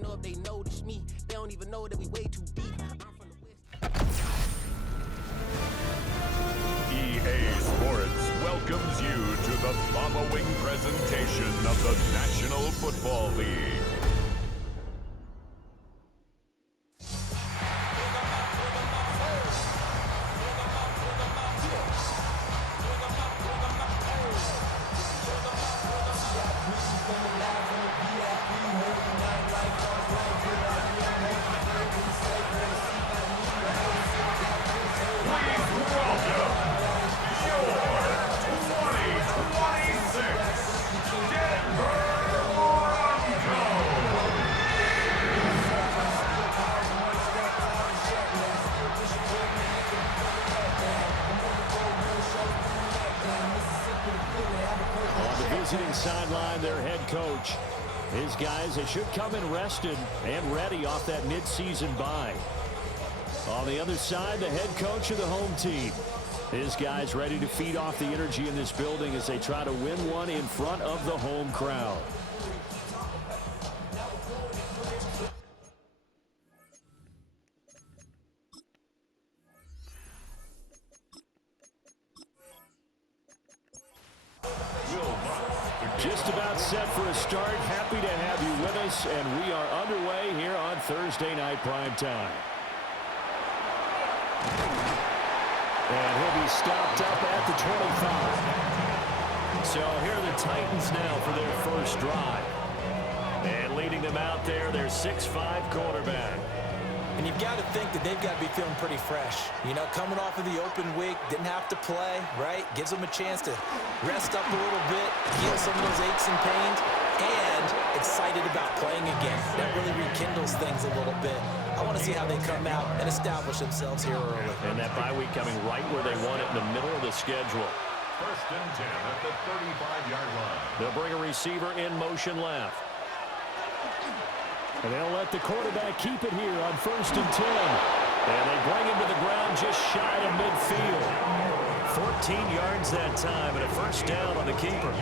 even know if they notice me. They don't even know that we way too deep. I'm from the West. EA Sports welcomes you to the following presentation of the National Football League. Visiting sideline, their head coach. His guys, they should come in rested and ready off that midseason bye. On the other side, the head coach of the home team. His guys ready to feed off the energy in this building as they try to win one in front of the home crowd. Just about set for a start. Happy to have you with us, and we are underway here on Thursday Night Primetime. And he'll be stopped up at the 25. So here are the Titans now for their first drive. And leading them out there, their 6'5" quarterback. And you've got to think that they've got to be feeling pretty fresh. You know, coming off of the open week, didn't have to play, right? Gives them a chance to rest up a little bit, heal some of those aches and pains, and excited about playing again. That really rekindles things a little bit. I want to see how they come out and establish themselves here early. And that bye week coming right where they want it, in the middle of the schedule. First and 10 at the 35-yard line. They'll bring a receiver in motion left. And they'll let the quarterback keep it here on 1st and 10. And they bring him to the ground just shy of midfield. 14 yards that time and a first down on the keeper.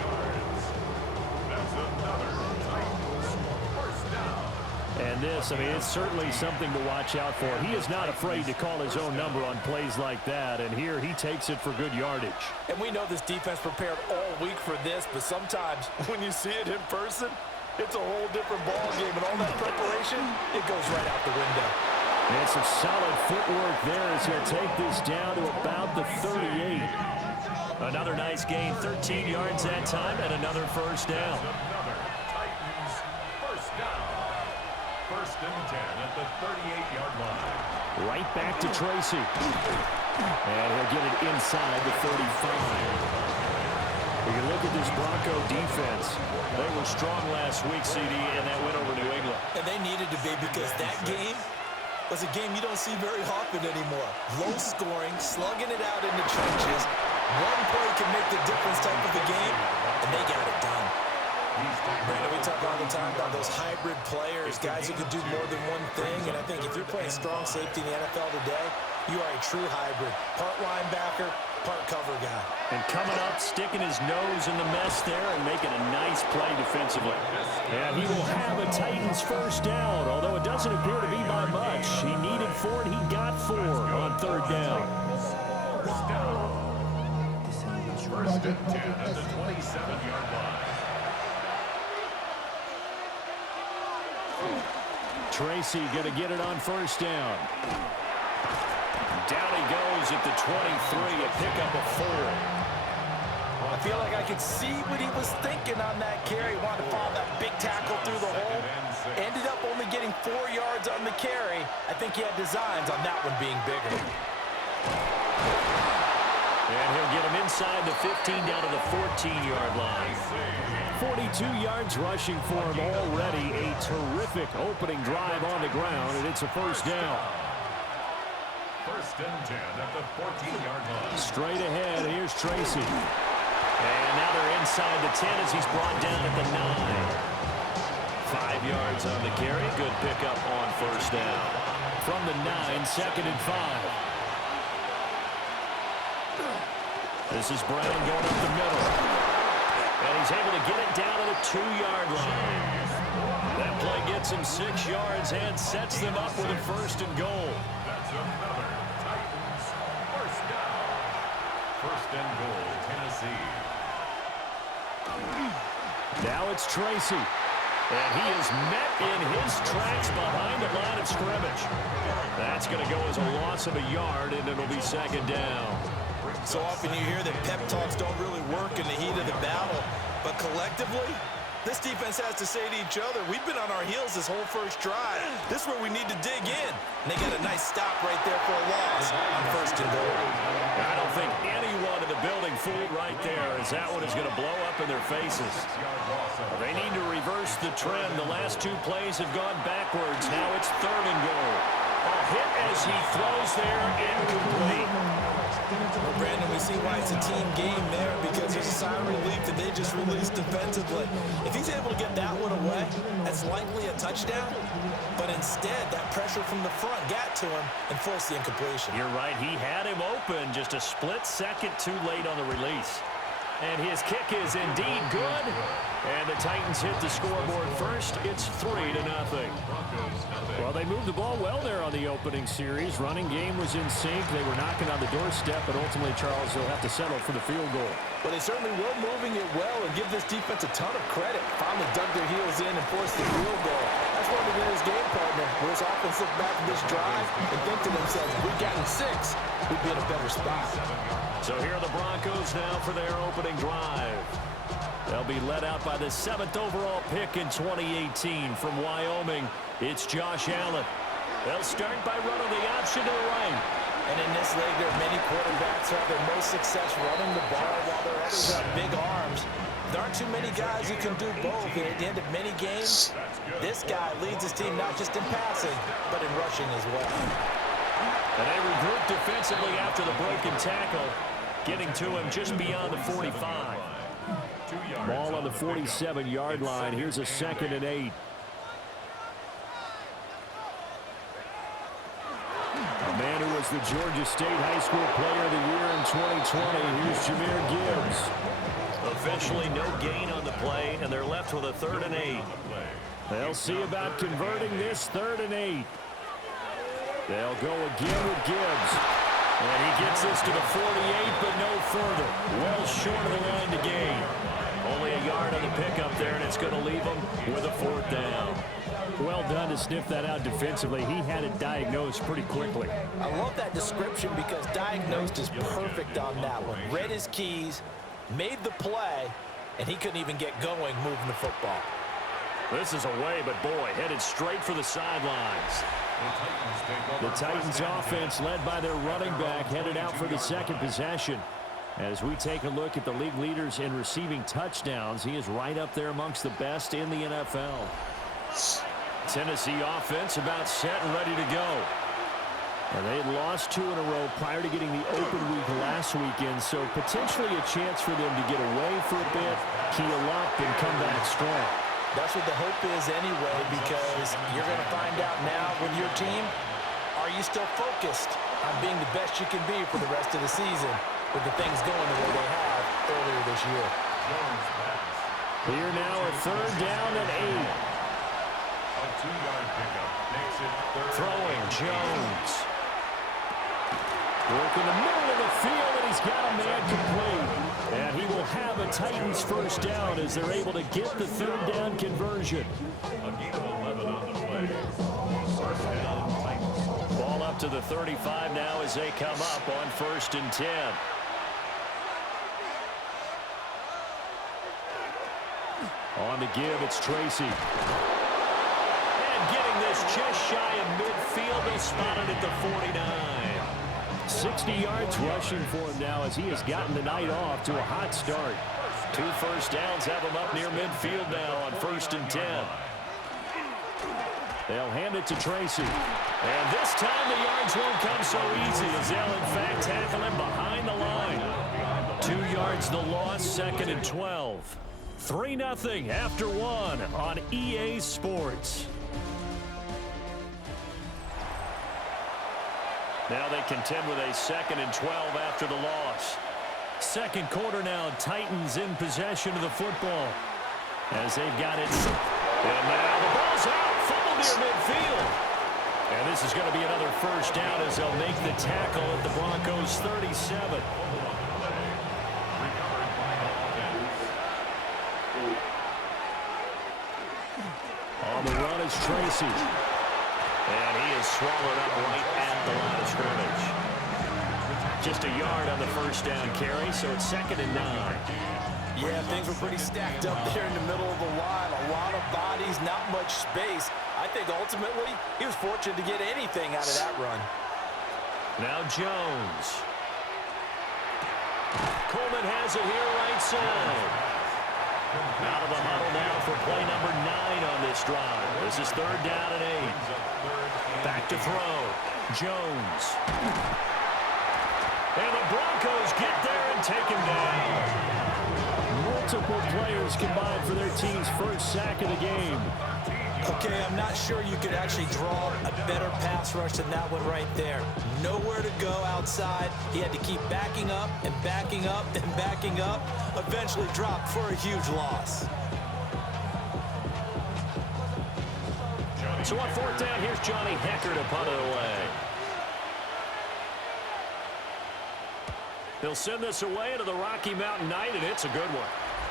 That's another Titans first down. And this, I mean, it's certainly something to watch out for. He is not afraid to call his own number on plays like that. And here he takes it for good yardage. And we know this defense prepared all week for this, but sometimes when you see it in person, it's a whole different ball game, and all that preparation, it goes right out the window. And some solid footwork there as he'll take this down to about the 38. Another nice gain, 13 yards that time, and another first down. Another Titans first down. First and 10 at the 38-yard line. Right back to Tracy. And he'll get it inside the 35. You can look at this Bronco defense. They were strong last week, CD, and that went over New England. And they needed to be, because that game was a game you don't see very often anymore. Low scoring, slugging it out in the trenches. One play can make the difference type of a game, and they got it done. Brandon, we talk all the time about those hybrid players, guys who can do more than one thing, and I think if you're playing strong safety in the NFL today, you are a true hybrid. Part linebacker, part cover guy. And coming up, sticking his nose in the mess there and making a nice play defensively. And he will have a Titans first down, although it doesn't appear to be by much. He needed 4, and he got 4 on 3rd down. First and 10 at the 27-yard line. Tracy going to get it on 1st down. Down he goes at the 23, a pickup of 4. I feel like I could see what he was thinking on that carry. Wanted to follow that big tackle through the hole. Ended up only getting 4 yards on the carry. I think he had designs on that one being bigger. And he'll get him inside the 15 down to the 14-yard line. 42 yards rushing for him already. A terrific opening drive on the ground, and it's a first down. First and 10 at the 14-yard line. Straight ahead, here's Tracy. And now they're inside the 10 as he's brought down at the 9. 5 yards on the carry. Good pickup on first down. From the 9, 2nd and 5. This is Brown going up the middle. And he's able to get it down to the 2-yard line. That play gets him 6 yards and sets them up with a 1st and goal. That's another Titans first down. 1st and goal, Tennessee. Now it's Tracy. And he is met in his tracks behind the line of scrimmage. That's going to go as a loss of a yard, and it'll be 2nd down. So often you hear that pep talks don't really work in the heat of the battle, but collectively, this defense has to say to each other, we've been on our heels this whole first drive. This is where we need to dig in. And they got a nice stop right there for a loss on 1st and goal. I don't think anyone in the building fooled right there, as that one is going to blow up in their faces. They need to reverse the trend. The last 2 plays have gone backwards. Now it's 3rd and goal. A hit as he throws there, incomplete. Well, Brandon, we see why it's a team game there, because there's a sign of relief that they just released defensively. If he's able to get that one away, that's likely a touchdown. But instead, that pressure from the front got to him and forced the incompletion. You're right. He had him open just a split second too late on the release. And his kick is indeed good. And the Titans hit the scoreboard first. It's 3-0. Well, they moved the ball well there on the opening series. Running game was in sync. They were knocking on the doorstep, but ultimately, Charles, will have to settle for the field goal. But they certainly were moving it well, and give this defense a ton of credit. Finally dug their heels in and forced the field goal. That's why they're his game partner. Where his offense look back at this drive and think to themselves, if we'd gotten 6, we'd be in a better spot. So here are the Broncos now for their opening drive. They'll be led out by the 7th overall pick in 2018 from Wyoming. It's Josh Allen. They'll start by running the option to the right. And in this league, there are many quarterbacks who have their most success running the ball, while there are others who have big arms. There aren't too many guys who can do both. And at the end of many games, this guy leads his team not just in passing, but in rushing as well. And they regroup defensively after the broken tackle, getting to him just beyond the 45. Ball on the 47-yard line. Here's a 2nd and 8. A man who was the Georgia State High School Player of the Year in 2020. Here's Jahmyr Gibbs. Officially no gain on the play, and they're left with a 3rd and 8. They'll see about converting this 3rd and 8. They'll go again with Gibbs. And he gets this to the 48, but no further. Well short of the line to gain. Only a yard on the pickup there, and it's going to leave him with a 4th down. Well done to sniff that out defensively. He had it diagnosed pretty quickly. I love that description because diagnosed is perfect on that one. Read his keys, made the play, and he couldn't even get going moving the football. This is away, but boy, headed straight for the sidelines. The Titans offense, led by their running back, headed out for the 2nd possession. As we take a look at the league leaders in receiving touchdowns, he is right up there amongst the best in the NFL. Tennessee offense about set and ready to go. And they had lost 2 in a row prior to getting the open week last weekend, so potentially a chance for them to get away for a bit, keel up, and come back strong. That's what the hope is anyway, because you're going to find out now with your team, are you still focused on being the best you can be for the rest of the season with the things going the way they have earlier this year. Here now a 3rd down and 8. A 2-yard pickup makes it 3rd. Throwing Jones. Working the middle of the field, and he's got a man complete. And he will have a Titans 1st down as they're able to get the 3rd down conversion. A gain of 11 on the play. 1st down, Titans. Ball up to the 35 now as they come up on 1st and 10. On the give, it's Tracy. And getting this just shy of midfield, they spotted at the 49. 60 yards rushing for him now as he has gotten the night off to a hot start. 2 first downs have him up near midfield now on 1st and 10. They'll hand it to Tracy. And this time the yards won't come so easy as they'll in fact tackle him behind the line. 2 yards the loss, 2nd and 12. 3-0 after 1 on EA Sports. Now they contend with a 2nd and 12 after the loss. 2nd quarter now, Titans in possession of the football as they've got it And now the ball's out. Fumble near midfield. And this is going to be another first down as they'll make the tackle at the Broncos' 37. On the run is Tracy. And he is swallowed up right at the line of scrimmage. Just a yard on the first down carry, so it's 2nd and 9. Yeah, things were pretty stacked up there in the middle of the line. A lot of bodies, not much space. I think ultimately he was fortunate to get anything out of that run. Now Jones. Coleman has it here right side. Out of the huddle now for play number 9 on this drive. This is 3rd down and 8. Back to throw. Jones. And the Broncos get there and take him down. Multiple players combined for their team's first sack of the game. Okay, I'm not sure you could actually draw a better pass rush than that one right there. Nowhere to go outside. He had to keep backing up and backing up and backing up. Eventually dropped for a huge loss. So on 4th down, here's Johnny Hecker to punt it away. They'll send this away into the Rocky Mountain Night, and it's a good one.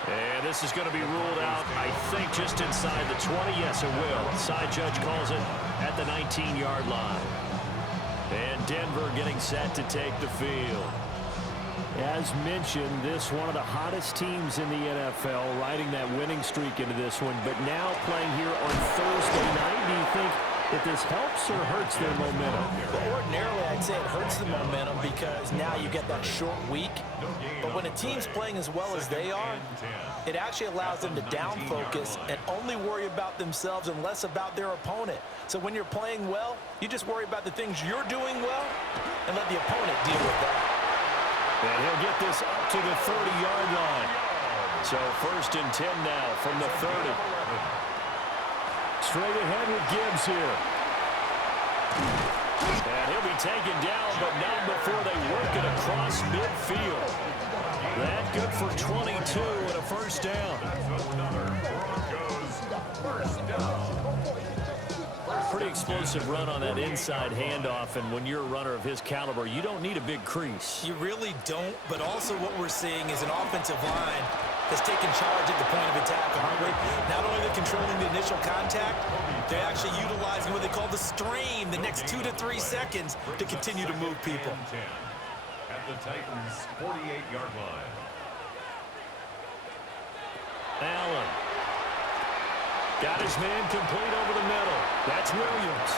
And this is going to be ruled out, I think, just inside the 20. Yes, it will. Side judge calls it at the 19-yard line. And Denver getting set to take the field. As mentioned, this one of the hottest teams in the NFL, riding that winning streak into this one. But now playing here on Thursday night, do you think that this helps or hurts their momentum? Well, ordinarily, I'd say it hurts the momentum because now you get that short week. But when a team's playing as well as they are, it actually allows them to down focus and only worry about themselves and less about their opponent. So when you're playing well, you just worry about the things you're doing well and let the opponent deal with that. And he'll get this up to the 30-yard line. So 1st and 10 now from the 30. Straight ahead with Gibbs here. And he'll be taken down, but not before they work it across midfield. That good for 22 and a first down. Pretty explosive run on that inside handoff, and when you're a runner of his caliber, you don't need a big crease. You really don't, but also what we're seeing is an offensive line that's taken charge at the point of attack, aren't we? Not only are they controlling the initial contact, they're actually utilizing what they call the strain, the next 2 to 3 seconds, to continue to move people. At the Titans' 48-yard line. Allen. Got his man complete over the middle. That's Williams.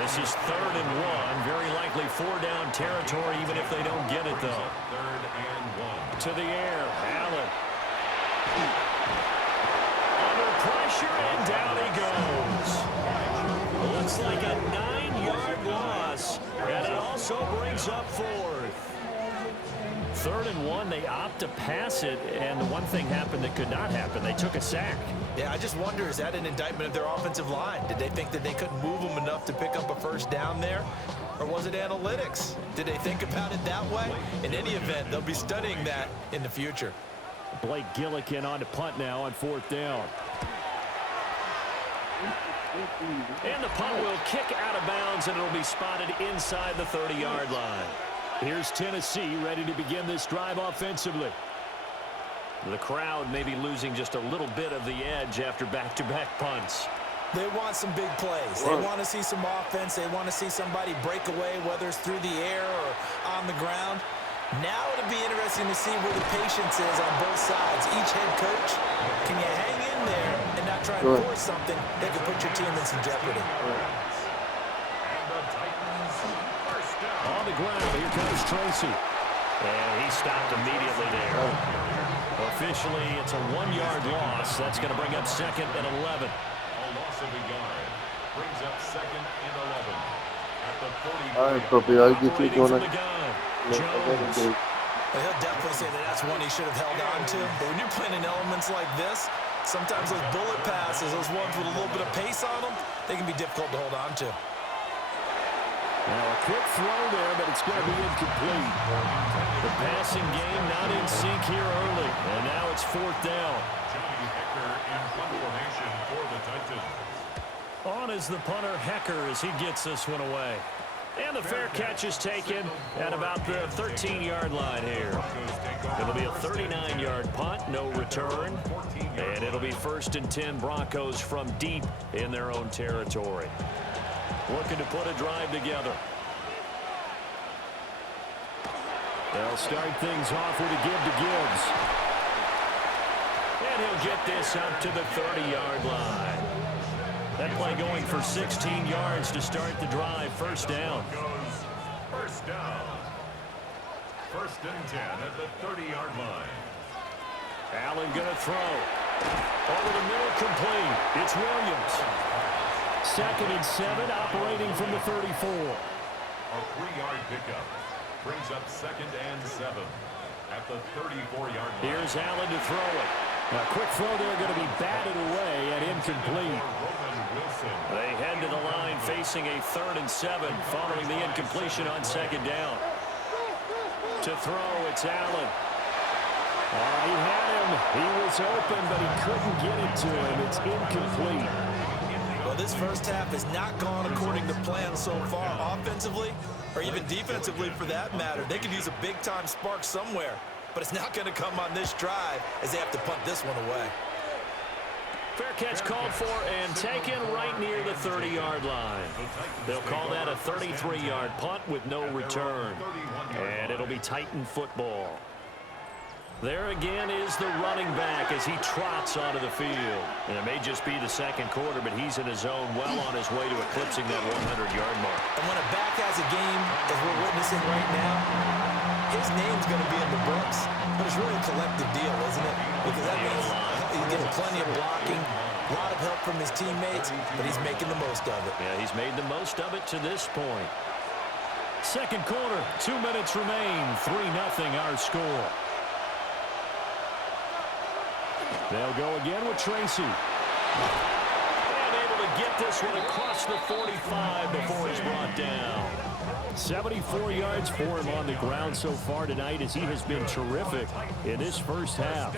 This is 3rd and 1. Very likely 4-down territory, even if they don't get it, though. 3rd and 1. To the air. Allen. Under pressure, and down he goes. Looks like a 9-yard loss, and it also brings up 4th. 3rd and 1, they opt to pass it, and the one thing happened that could not happen. They took a sack. Yeah, I just wonder, is that an indictment of their offensive line? Did they think that they couldn't move them enough to pick up a first down there? Or was it analytics? Did they think about it that way? In any event, they'll be studying that in the future. Blake Gillikin on to punt now on 4th down. And the punt will kick out of bounds, and it'll be spotted inside the 30-yard line. Here's Tennessee ready to begin this drive offensively. The crowd may be losing just a little bit of the edge after back-to-back punts. They want some big plays. They want to see some offense. They want to see somebody break away, whether it's through the air or on the ground. Now it'll be interesting to see where the patience is on both sides. Each head coach, can you hang in there and not try and force something that could put your team in some jeopardy? On the ground, here comes Tracy. And he stopped immediately there. Officially, it's a 1-yard loss. That's going to bring up 2nd and 11. A loss of a yard brings up 2nd and 11. At the 40. All right, Kobe, I'll get you going. Jones. Well, he'll definitely say that that's one he should have held on to. But when you're playing in elements like this, sometimes those bullet passes, those ones with a little bit of pace on them, they can be difficult to hold on to. Now a quick throw there, but it's going to be incomplete. The passing game not in sync here early. And now it's 4th down. Johnny Hecker in punt formation. is the punter, Hecker, as he gets this one away. And the fair catch is taken at about the 13-yard line here. It'll be a 39-yard punt, no return. And it'll be 1st and 10 Broncos from deep in their own territory. Looking to put a drive together. They'll start things off with a give to Gibbs. And he'll get this up to the 30-yard line. That play going for 16 yards to start the drive. First down. First down. 1st and 10 at the 30-yard line. Allen going to throw. Over the middle, complete. It's Williams. 2nd and 7, operating from the 34. A 3-yard pickup brings up 2nd and 7 at the 34-yard line. Here's Allen to throw it. A quick throw there, going to be batted away and incomplete. They head to the line facing a 3rd and 7 following the incompletion on 2nd down. To throw, it's Allen. He had him. He was open, but he couldn't get it to him. It's incomplete. Well, this first half has not gone according to plan so far, offensively or even defensively for that matter. They could use a big-time spark somewhere, but it's not going to come on this drive as they have to punt this one away. Fair catch called for and taken right near the 30-yard line. They'll call that a 33-yard punt with no return. And it'll be Titan football. There again is the running back as he trots onto the field. And it may just be the 2nd quarter, but he's in his zone, well on his way to eclipsing that 100-yard mark. And when a back has a game, as we're witnessing right now, his name's going to be in the books. But it's really a collective deal, isn't it? Because that means he's getting plenty of blocking, a lot of help from his teammates, but he's making the most of it. Yeah, he's made the most of it to this point. 2nd quarter, 2 minutes remain, 3-0 our score. They'll go again with Tracy. And able to get this one across the 45 before he's brought down. 74 yards for him on the ground so far tonight as he has been terrific in this first half.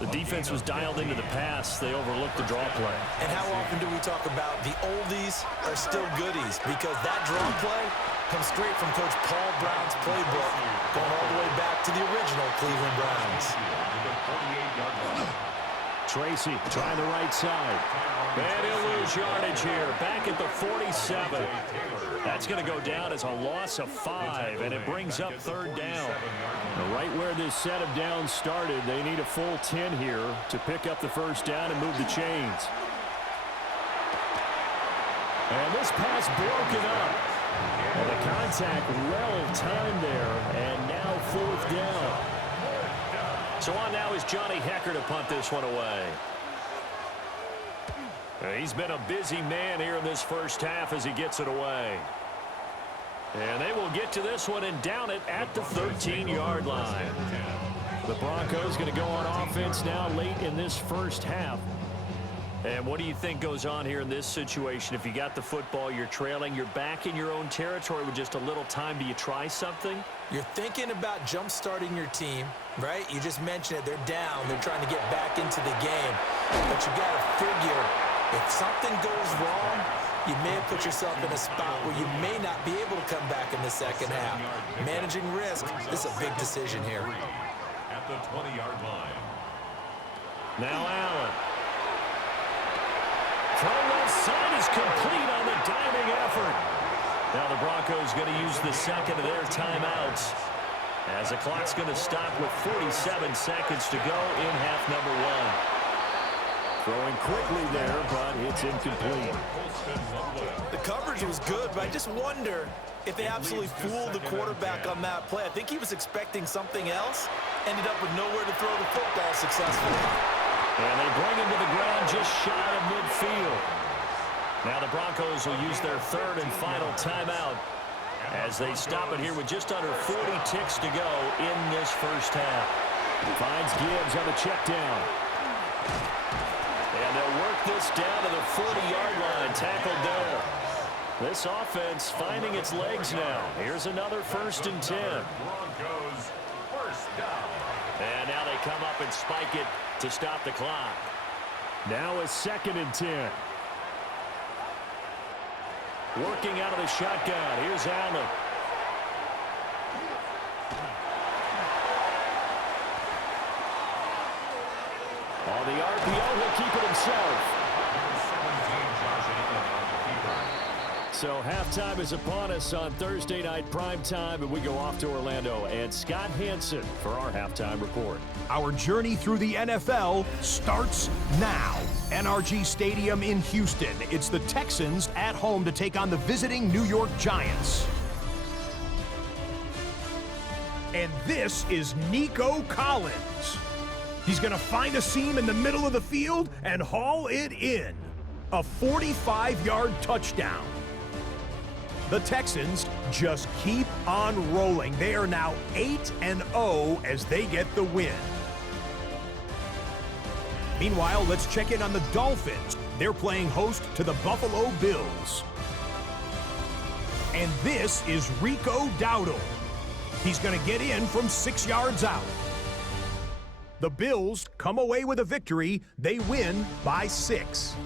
The defense was dialed into the pass. They overlooked the draw play. And how often do we talk about the oldies are still goodies? Because that draw play comes straight from Coach Paul Brown's playbook, going all the way back to the original Cleveland Browns. Tracy trying the right side. And he'll lose yardage here. Back at the 47. That's going to go down as a loss of 5, and it brings up 3rd down. Right where this set of downs started, they need a full 10 here to pick up the first down and move the chains. And this pass broken up. And the contact well timed there, and now 4th down. So on now is Johnny Hecker to punt this one away. He's been a busy man here in this first half as he gets it away. And they will get to this one and down it at the 13-yard line. The Broncos going to go on offense now late in this first half. And what do you think goes on here in this situation? If you got the football, you're trailing, you're back in your own territory with just a little time. Do you try something? You're thinking about jump-starting your team, right? You just mentioned it. They're down. They're trying to get back into the game. But you got to figure, if something goes wrong, you may have put yourself in a spot where you may not be able to come back in the second half. Managing risk, this is a big decision here. At the 20-yard line. Now Allen. Throw left side is complete on the diving effort. Now the Broncos going to use the 2nd of their timeouts as the clock's going to stop with 47 seconds to go in half number 1. Throwing quickly there, but it's incomplete. The coverage was good, but I just wonder if they absolutely fooled the quarterback on that play. I think he was expecting something else, ended up with nowhere to throw the football successfully. And they bring him to the ground just shy of midfield. Now the Broncos will use their 3rd and final timeout as they stop it here with just under 40 ticks to go in this first half. Finds Gibbs on the check down. And they'll work this down to the 40-yard line. Tackled there. This offense finding its legs now. Here's another 1st and 10. Broncos first down. And now they come up and spike it to stop the clock. Now a 2nd and 10. Working out of the shotgun. Here's Allen. On the RPO, he'll keep it himself. So halftime is upon us on Thursday night primetime, and we go off to Orlando. And Scott Hansen for our halftime report. Our journey through the NFL starts now. NRG Stadium in Houston. It's the Texans at home to take on the visiting New York Giants. And this is Nico Collins. He's going to find a seam in the middle of the field and haul it in. A 45-yard touchdown. The Texans just keep on rolling. They are now 8-0 as they get the win. Meanwhile, let's check in on the Dolphins. They're playing host to the Buffalo Bills. And this is Rico Dowdle. He's going to get in from 6 yards out. The Bills come away with a victory. They win by 6.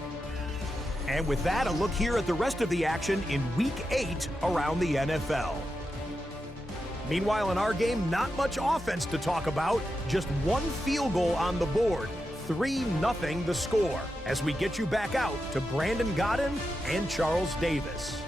And with that, a look here at the rest of the action in Week 8 around the NFL. Meanwhile, in our game, not much offense to talk about. Just one field goal on the board. 3-0 the score. As we get you back out to Brandon Godden and Charles Davis.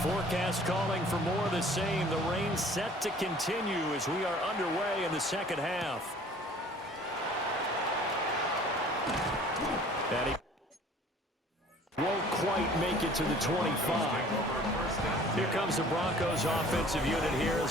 Forecast calling for more of the same. The rain set to continue as we are underway in the second half. And he won't quite make it to the 25. Here comes the Broncos offensive unit here.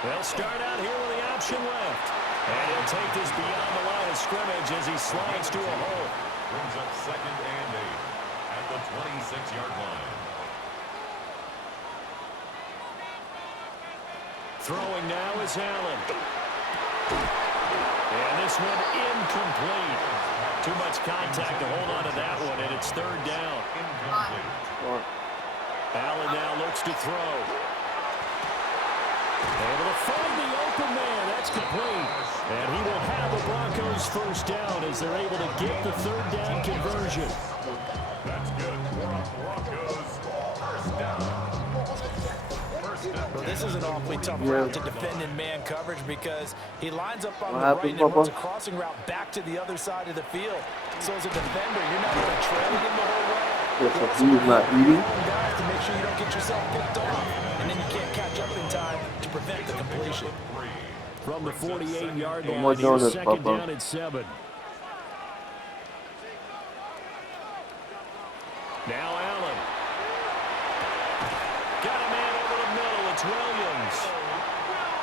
They'll start out here with the option left. And he'll take this beyond the line of scrimmage as he slides to a hole. Brings up 2nd and 8 at the 26-yard line. Throwing now is Allen. And this one incomplete. Too much contact to hold on to that one, and it's 3rd down. Incomplete. Allen now looks to throw. Able to find the open man. That's complete. And he will have the Broncos 1st down as they're able to get the 3rd down conversion. That's good for a Broncos 1st down. Well, this is an awfully tough route to defend in man coverage because he lines up on the right and runs a crossing route back to the other side of the field. So as a defender, you're not going to trail him the whole way. He's not eating. Guys, to make sure you don't get yourself picked off, and then you can't catch up in time to prevent the completion. From the 48-yard line, More donuts, 2nd Papa. down and 7. Now Allen. Got a man over the middle. It's Williams.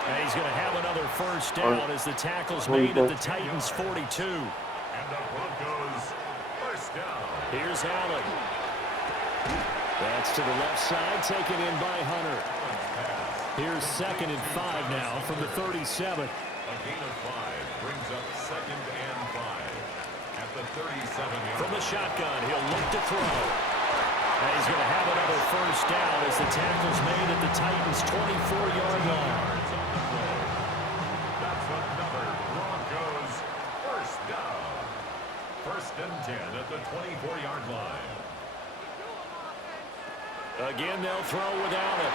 And he's going to have another 1st down as the tackle's made at the Titans' 42. And the Broncos 1st down. Here's Allen. That's to the left side, taken in by Hunter. Here's 2nd and 5 now from the 37. A gain of 5 brings up 2nd and 5 at the 37. From the shotgun, he'll look to throw. And he's going to have another 1st down as the tackle's made at the Titans' 24-yard line. That's another Broncos 1st down. 1st and 10 at the 24-yard line. Again, they'll throw with Allen.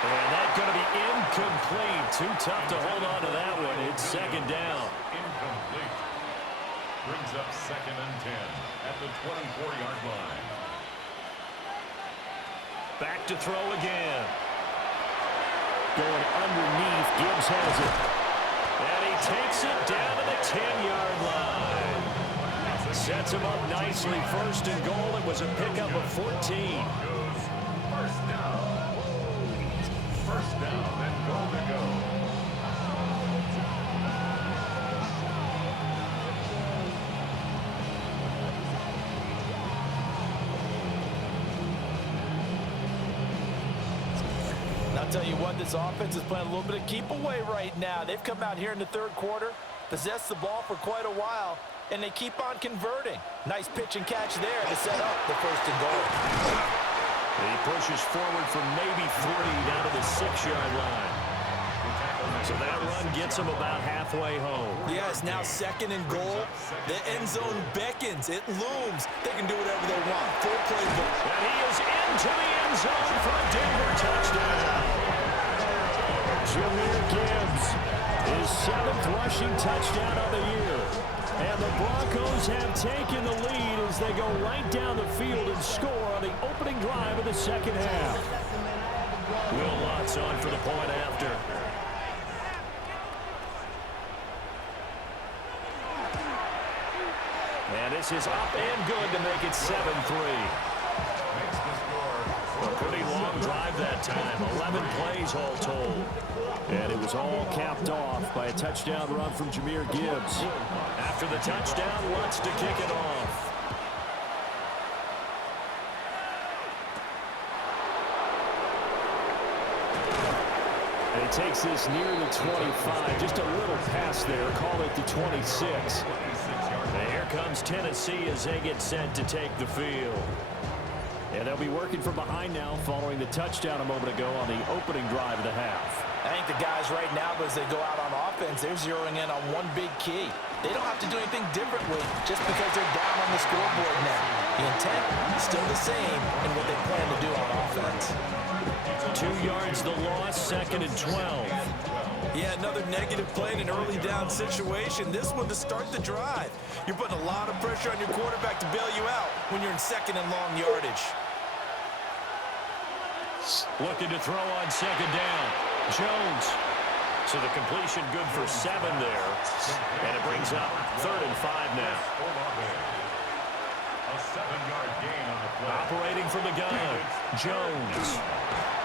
And that's going to be incomplete. Too tough to hold on to that one. It's 2nd down. Complete. Brings up 2nd and 10 at the 24-yard line. Back to throw again. Going underneath. Gibbs has it. And he takes it down to the 10-yard line. Sets him up nicely. 1st and goal. It was a pickup of 14. First down. First down and goal to go. I'll tell you what, this offense is playing a little bit of keep away right now. They've come out here in the 3rd quarter, possessed the ball for quite a while, and they keep on converting. Nice pitch and catch there to set up the 1st and goal. He pushes forward from maybe 3 down to the 6-yard line. So that run gets him about halfway home. Yeah, it's now 2nd and goal. The end zone beckons. It looms. They can do whatever they want. Full playbook. And he is into the end zone for a Denver touchdown. Jahmyr Gibbs, his 7th rushing touchdown of the year. And the Broncos have taken the lead as they go right down the field and score on the opening drive of the 2nd half. Will Lutz on for the point after. And this is up and good to make it 7-3. A pretty long drive that time. 11 plays all told. And it was all capped off by a touchdown run from Jahmyr Gibbs. After the touchdown, Lutz to kick it off. And he takes this near the 25. Just a little pass there. Call it the 26. And here comes Tennessee as they get set to take the field. And they'll be working from behind now following the touchdown a moment ago on the opening drive of the half. I think the guys right now, as they go out on offense, they're zeroing in on one big key. They don't have to do anything differently just because they're down on the scoreboard now. The intent is still the same in what they plan to do on offense. 2 yards the loss, 2nd and 12. Yeah, another negative play in an early down situation. This one to start the drive. You're putting a lot of pressure on your quarterback to bail you out when you're in 2nd and long yardage. Looking to throw on 2nd down. Jones. So the completion good for 7 there. And it brings up 3rd and 5 now. A 7-yard gain on the play. Operating from the gun. Jones.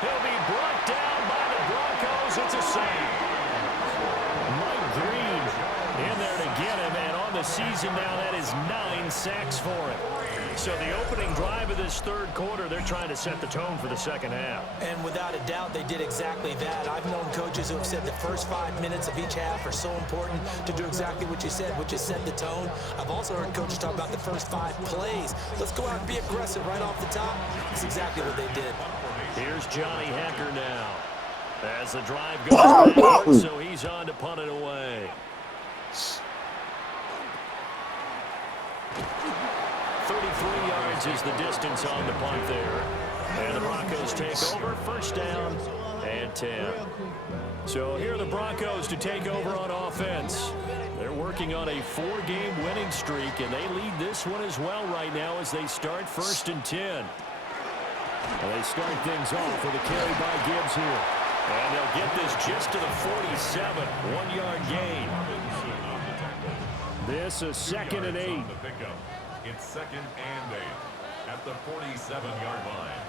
He'll be brought down by the Broncos. It's a save. Mike Green in there to get him. And on the season now, that is 9 sacks for him. So the opening drive of this 3rd quarter, they're trying to set the tone for the 2nd half. And without a doubt, they did exactly that. I've known coaches who have said the first 5 minutes of each half are so important to do exactly what you said, which is set the tone. I've also heard coaches talk about the first 5 plays. Let's go out and be aggressive right off the top. That's exactly what they did. Here's Johnny Hecker now. As the drive goes backwards, so he's on to punt it away. 33 yards is the distance on the punt there. And the Broncos take over. 1st down and 10. So here are the Broncos to take over on offense. They're working on a 4-game winning streak, and they lead this one as well right now as they start 1st and 10. Well, they start things off with a carry by Gibbs here. And they'll get this just to the 47. 1-yard gain. This is 2nd and 8. It's 2nd and 8 at the 47-yard line.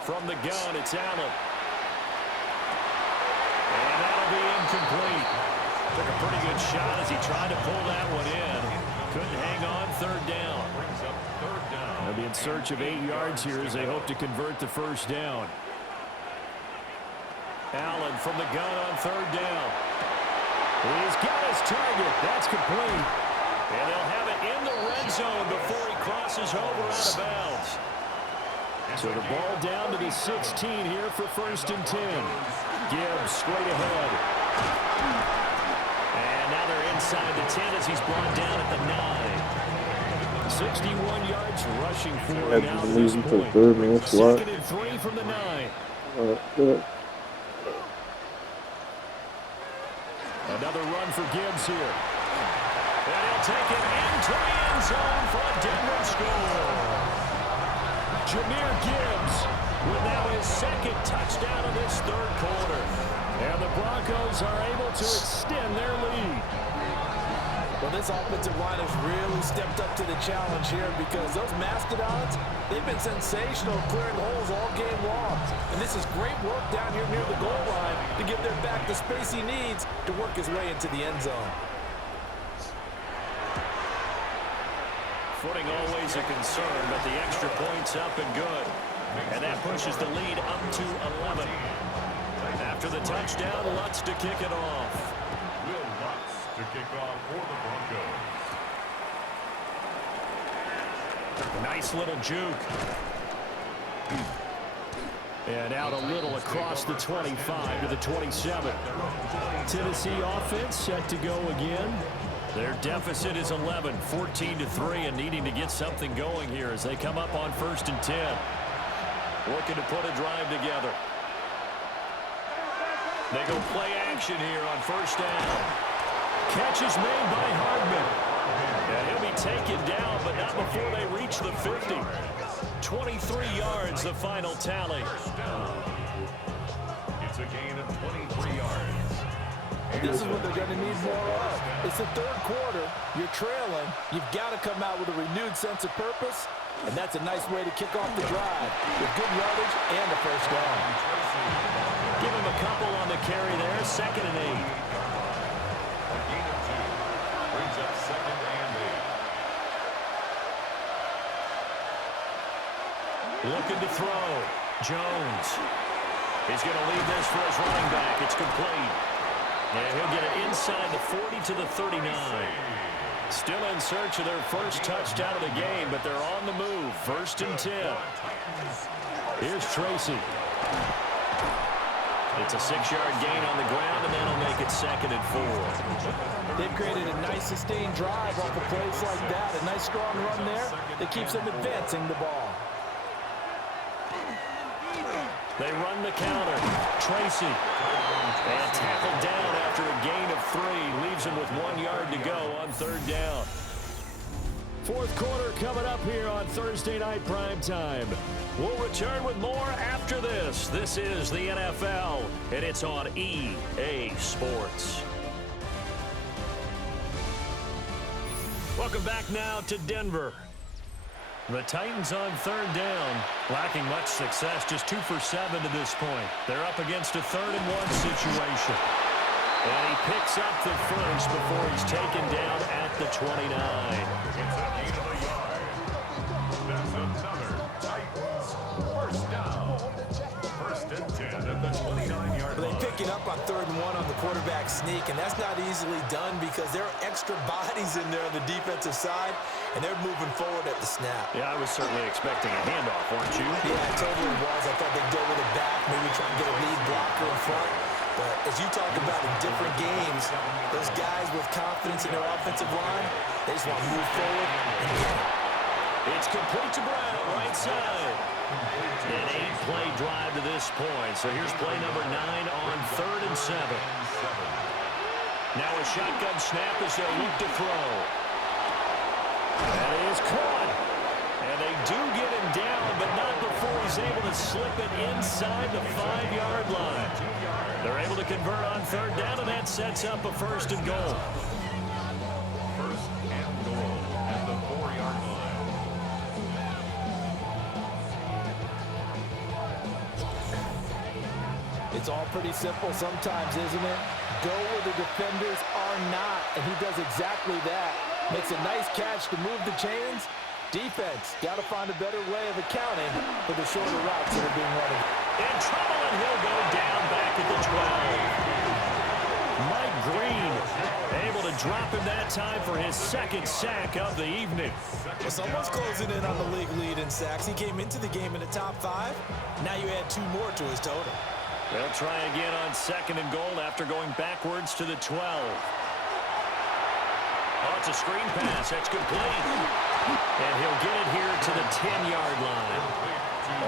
From the gun, it's Allen. And that'll be incomplete. Took a pretty good shot as he tried to pull that one in. Couldn't hang on. 3rd down. Brings up 3rd down. They'll be in search of 8 yards here as they hope to convert the 1st down. Allen from the gun on 3rd down. He's got his target. That's complete. And they'll have it in the red zone before he crosses over out of bounds. So the ball down to the 16 here for 1st and 10. Gibbs straight ahead. And now they're inside the 10 as he's brought down at the 9. 61 yards rushing for him now at this point. 2nd and 3 from the 9. Another run for Gibbs here. And he'll take it into the end zone for a Denver score. Jahmyr Gibbs with now his second touchdown of this third quarter. And the Broncos are able to extend their lead. Well, this offensive line has really stepped up to the challenge here because those Mastodons, they've been sensational clearing holes all game long. And this is great work down here near the goal line to give their back the space he needs to work his way into the end zone. Footing always a concern, but the extra point's up and good. And that pushes the lead up to 11. After the touchdown, Lutz to kick it off. Will Lutz to kick off for the Broncos. Nice little juke. And out a little across the 25 to the 27. Tennessee offense set to go again. Their deficit is 11, 14-3, and needing to get something going here as they come up on 1st and 10. Looking to put a drive together. They go play action here on 1st down. Catch is made by Hardman. And he'll be taken down, but not before they reach the 50. 23 yards, the final tally. It's a gain of 23 yards. And this is what they're going to need more of. It's the third quarter. You're trailing. You've got to come out with a renewed sense of purpose, and that's a nice way to kick off the drive with good yardage and a first down. Give him a couple on the carry there, 2nd and 8. A gain of 2 brings up 2nd and 8. Looking to throw. Jones. He's going to lead this for his running back. It's complete. And he'll get it inside the 40 to the 39. Still in search of their first touchdown of the game, but they're on the move. 1st and 10. Here's Tracy. It's a 6-yard gain on the ground, and that'll make it 2nd and 4. They've created a nice sustained drive off of plays like that. A nice strong run there that keeps them advancing the ball. They run the counter. Tracy. And tackled down after a gain of 3. Leaves him with 1 yard to go on 3rd down. 4th quarter coming up here on Thursday Night Primetime. We'll return with more after this. This is the NFL, and it's on EA Sports. Welcome back now to Denver. The Titans on 3rd down, lacking much success, just 2 for 7 to this point. They're up against a 3rd and 1 situation. And he picks up the first before he's taken down at the 29. It's a gain of a yard. That's another Titans first down. 1st and 10 at the 29-yard line. They pick it up on 3rd and 1 on the quarterback sneak, and that's not easily done because there are extra bodies in there on the defensive side, and they're moving forward at the snap. Yeah, I was certainly expecting a handoff, weren't you? Yeah, I totally was. I thought they'd go with it back, maybe try and get a lead blocker in front. But as you talk about in different games, those guys with confidence in their offensive line, they just want to move forward and get it. It's complete to Brown, right side. An 8-play drive to this point. So here's play number 9 on 3rd and 7. Now a shotgun snap as they'll look to throw. That is caught. And they do get him down, but not before he's able to slip it inside the 5-yard line. They're able to convert on 3rd down, and that sets up a 1st and goal. 1st and goal at the 4-yard line. It's all pretty simple sometimes, isn't it? Go where the defenders are not, and he does exactly that. Makes a nice catch to move the chains. Defense, got to find a better way of accounting for the shorter routes that are being run. In trouble, and he'll go down back at the 12. Mike Green able to drop him that time for his 2nd sack of the evening. Well, someone's closing in on the league lead in sacks. He came into the game in the top 5. Now you add 2 more to his total. They'll try again on 2nd and goal after going backwards to the 12. Oh, it's a screen pass. That's complete. And he'll get it here to the 10-yard line.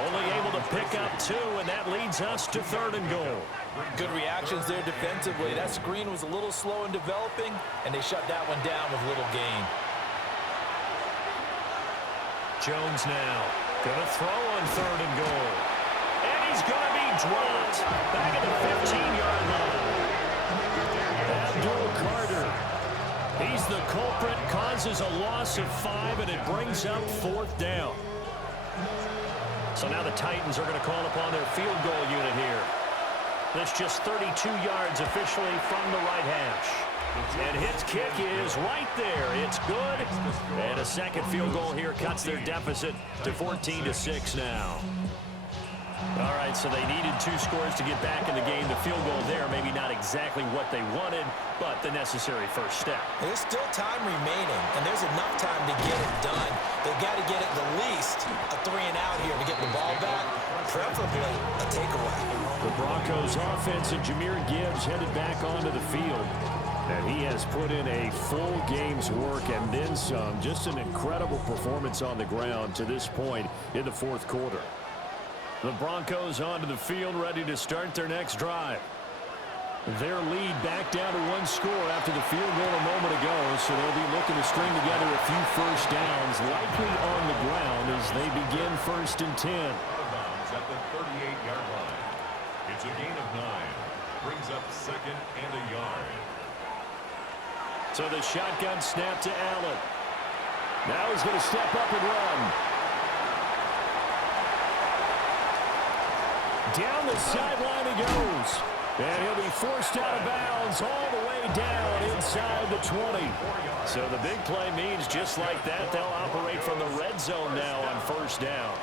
Only able to pick up 2, and that leads us to 3rd and goal. Good reactions there defensively. That screen was a little slow in developing, and they shut that one down with little gain. Jones now going to throw on 3rd and goal. And he's going to be dropped back at the 15-yard line. Abdul Carter. He's the culprit, causes a loss of 5, and it brings up 4th down. So now the Titans are going to call upon their field goal unit here. That's just 32 yards officially from the right hash. And his kick is right there. It's good. And a second field goal here cuts their deficit to 14-6 now. All right, so they needed 2 scores to get back in the game. The field goal there, maybe not exactly what they wanted, but the necessary first step. There's still time remaining, and there's enough time to get it done. They've got to get at the least a 3-and-out here to get the ball back, preferably a takeaway. The Broncos offense and Jahmyr Gibbs headed back onto the field. And he has put in a full game's work and then some. Just an incredible performance on the ground to this point in the 4th quarter. The Broncos onto the field, ready to start their next drive. Their lead back down to 1 score after the field goal a moment ago, so they'll be looking to string together a few first downs, likely on the ground as they begin 1st and 10. Out-of-bounds at the 38-yard line. It's a gain of 9. Brings up 2nd and a yard. So the shotgun snap to Allen. Now he's going to step up and run. Down the sideline he goes. And he'll be forced out of bounds all the way down inside the 20. So the big play means just like that, they'll operate from the red zone now on 1st down.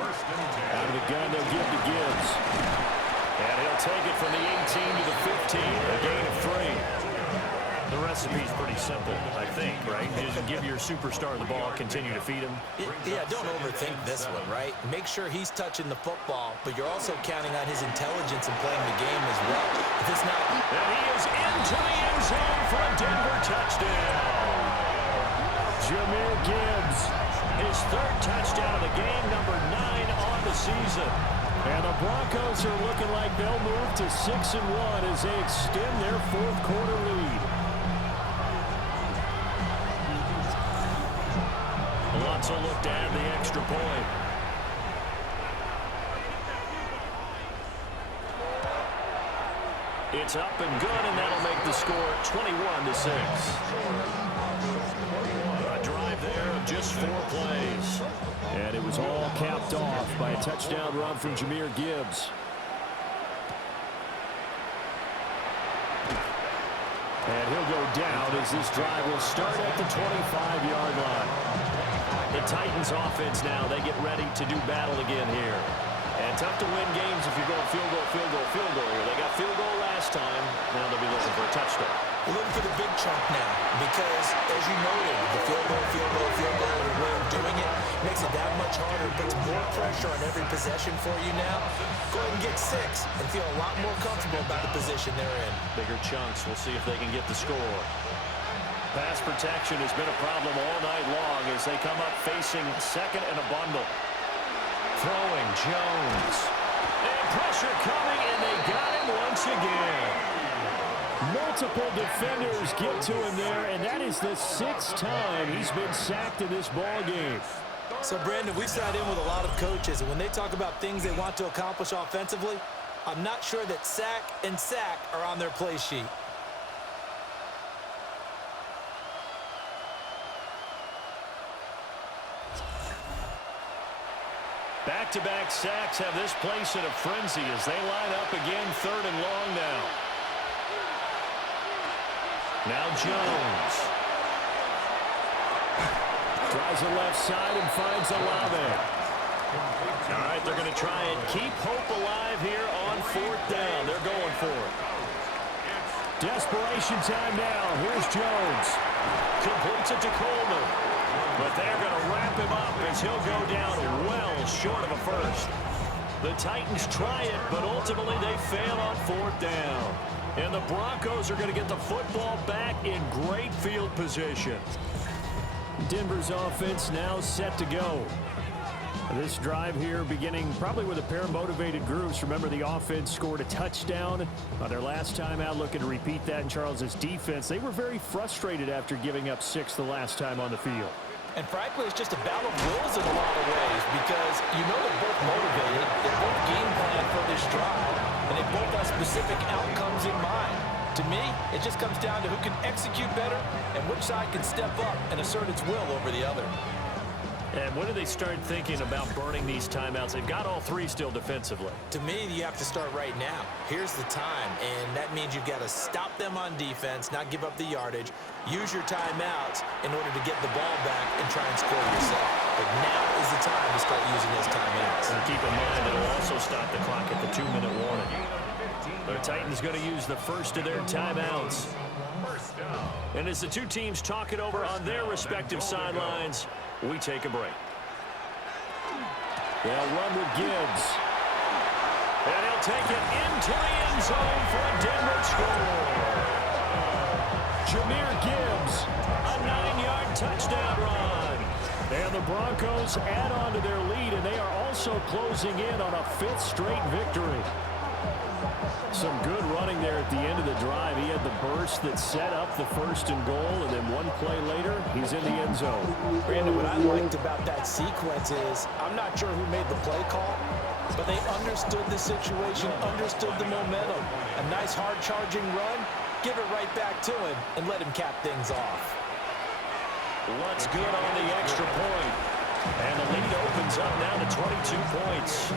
Out of the gun, they'll give to Gibbs. And he'll take it from the 18 to the 15, a gain of 3. The recipe's pretty simple, I think, right? You just give your superstar the ball, continue to feed him. Yeah, don't overthink this one, right? Make sure he's touching the football, but you're also counting on his intelligence in playing the game as well. If it's not... And he is into the end zone for a Denver touchdown. Jahmyr Gibbs, his 3rd touchdown of the game, number 9 on the season. And the Broncos are looking like they'll move to 6-1 as they extend their 4th quarter lead. Lots will look to add the extra point. It's up and good, and that'll make the score 21-6. A drive there of just 4 plays. And it was all capped off by a touchdown run from Jahmyr Gibbs. And he'll go down as this drive will start at the 25-yard line. The Titans offense now, they get ready to do battle again here. And tough to win games if you're going field goal here. They got field goal last time. Now they'll be looking for a touchdown. We're looking for the big chunk now because, as you noted, the field goal, the way of doing it makes it that much harder, puts more pressure on every possession for you now. Go ahead and get 6 and feel a lot more comfortable about the position they're in. Bigger chunks. We'll see if they can get the score. Pass protection has been a problem all night long as they come up facing 2nd and a bundle. Throwing Jones. And pressure coming, and they got him once again. Multiple defenders get to him there, and that is the 6th time he's been sacked in this ball game. So, Brandon, we've sat in with a lot of coaches, and when they talk about things they want to accomplish offensively, I'm not sure that sack and sack are on their play sheet. Back-to-back sacks have this place in a frenzy as they line up again 3rd and long now. Now Jones. Tries the left side and finds Olave. All right, they're going to try and keep hope alive here on 4th down. They're going for it. Desperation time now. Here's Jones. Completes it to Coleman. But they're going to wrap him up as he'll go down well short of a first. The Titans try it, but ultimately they fail on 4th down. And the Broncos are going to get the football back in great field position. Denver's offense now set to go. This drive here beginning probably with a pair of motivated groups. Remember, the offense scored a touchdown on their last time out, looking to repeat that in Charles's defense. They were very frustrated after giving up 6 the last time on the field. And frankly, it's just a battle of wills in a lot of ways because you know they're both motivated, they're both game plan for this drive, and they both have specific outcomes in mind. To me, it just comes down to who can execute better and which side can step up and assert its will over the other. And when do they start thinking about burning these timeouts? They've got all 3 still defensively. To me, you have to start right now. Here's the time, and that means you've got to stop them on defense, not give up the yardage, use your timeouts in order to get the ball back and try and score yourself. But now is the time to start using those timeouts. And keep in mind, it'll also stop the clock at the 2-minute warning. The Titans going to use the first of their timeouts. And as the two teams talk it over on their respective sidelines, we take a break. They'll run with Gibbs. And he'll take it into the end zone for a Denver score. Jahmyr Gibbs, a 9-yard touchdown run. And the Broncos add on to their lead, and they are also closing in on a 5th straight victory. Some good running there at the end of the drive. He had the burst that set up the 1st and goal, and then one play later, he's in the end zone. Brandon, what I liked about that sequence is I'm not sure who made the play call, but they understood the situation, understood the momentum. A nice hard-charging run, give it right back to him, and let him cap things off. What's good on the extra point? And the lead opens up now to 22 points.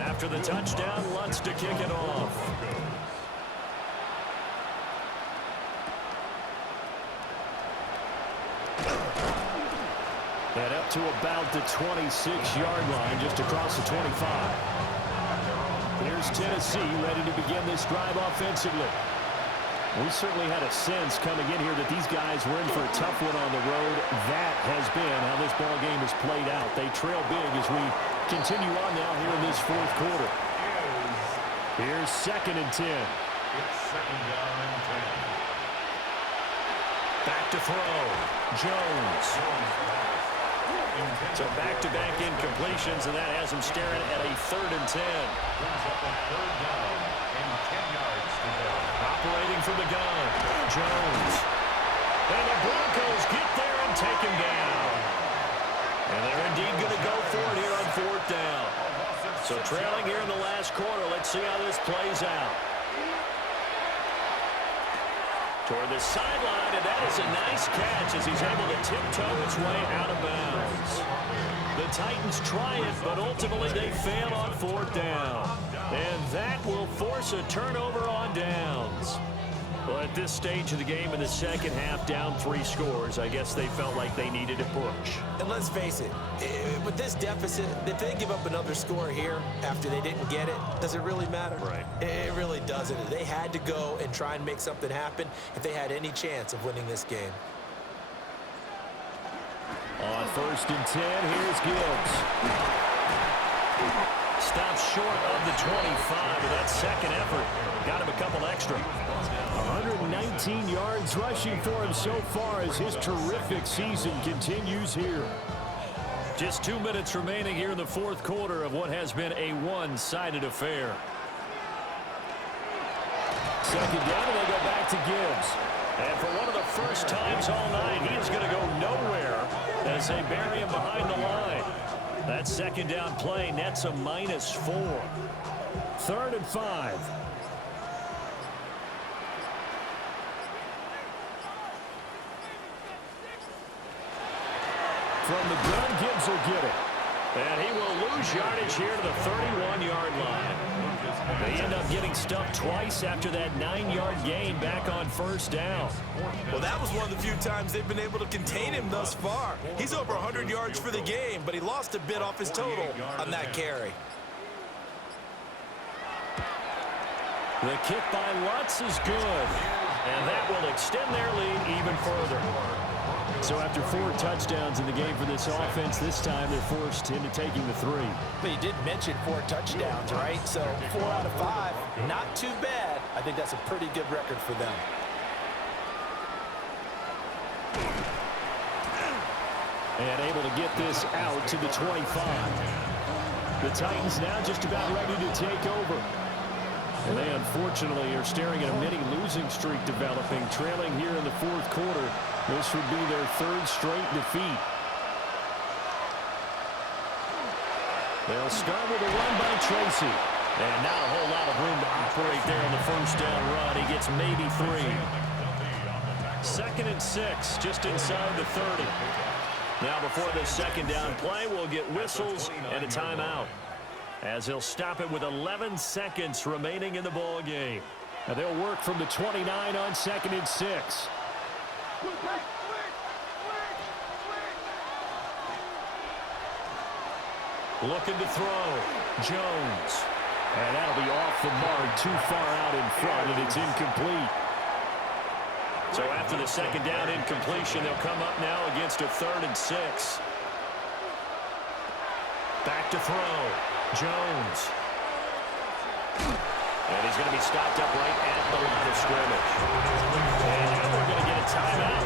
After the touchdown, Lutz to kick it off. And up to about the 26-yard line, just across the 25. Here's Tennessee ready to begin this drive offensively. We certainly had a sense coming in here that these guys were in for a tough one on the road. That has been how this ball game has played out. They trail big as we continue on now here in this 4th quarter. Here's 2nd and 10. It's 2nd down and 10. Back to throw. Jones. So back-to-back incompletions, and that has him staring at a 3rd and 10. Brings up a 3rd down and 10 yards to go. Operating from the gun. Jones. And the Broncos get there and take him down. And they're indeed going to go for it here on 4th down. So trailing here in the last quarter. Let's see how this plays out. Toward the sideline, and that is a nice catch as he's able to tiptoe his way out of bounds. The Titans try it, but ultimately they fail on 4th down. And that will force a turnover on downs. Well, at this stage of the game in the second half, down 3 scores, I guess they felt like they needed a push. And let's face it, with this deficit, if they give up another score here after they didn't get it, does it really matter? Right. It really doesn't. They had to go and try and make something happen if they had any chance of winning this game. On 1st and 10, here's Gibbs. Stops short of the 25, and that second effort got him a couple extra. 119 yards rushing for him so far as his terrific season continues here. Just 2 minutes remaining here in the 4th quarter of what has been a one-sided affair. 2nd down, and they go back to Gibbs. And for one of the first times all night, he is going to go nowhere as they bury him behind the line. That 2nd down play nets a -4. 3rd and 5. From the gun, Gibbs will get it. And he will lose yardage here to the 31-yard line. They end up getting stuffed twice after that 9-yard gain back on 1st down. Well, that was one of the few times they've been able to contain him thus far. He's over 100 yards for the game, but he lost a bit off his total on that carry. The kick by Lutz is good, and that will extend their lead even further. So after 4 touchdowns in the game for this offense, this time they're forced into taking the 3. But you did mention 4 touchdowns, right? So 4 out of 5, not too bad. I think that's a pretty good record for them. And able to get this out to the 25. The Titans now just about ready to take over. And they unfortunately are staring at a mini losing streak developing, trailing here in the fourth quarter. This would be their third straight defeat. They'll start with a run by Tracy. And not a whole lot of room to operate there on the first down run. He gets maybe 3. 2nd and 6, just inside the 30. Now before this second down play, we'll get whistles and a timeout, as he'll stop it with 11 seconds remaining in the ball game. Now they'll work from the 29 on 2nd and 6. Looking to throw. Jones. And that'll be off the mark, too far out in front, and it's incomplete. So after the second down incompletion, they'll come up now against a 3rd and 6. Back to throw. Jones. And he's going to be stopped up right at the line of scrimmage. And now we're going to get a timeout.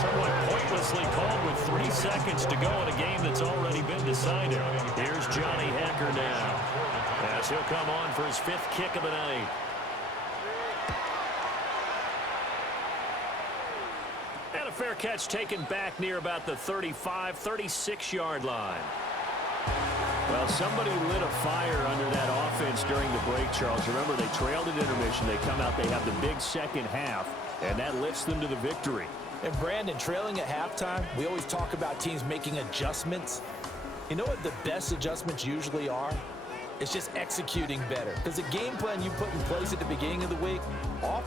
Somewhat pointlessly called with 3 seconds to go in a game that's already been decided. Here's Johnny Hecker now, as he'll come on for his 5th kick of the night. And a fair catch taken back near about the 35, 36-yard line. Well, somebody lit a fire under that offense during the break, Charles. Remember, they trailed at intermission. They come out, they have the big second half, and that lifts them to the victory. And Brandon, trailing at halftime, we always talk about teams making adjustments. You know what the best adjustments usually are? It's just executing better. Because the game plan you put in place at the beginning of the week, often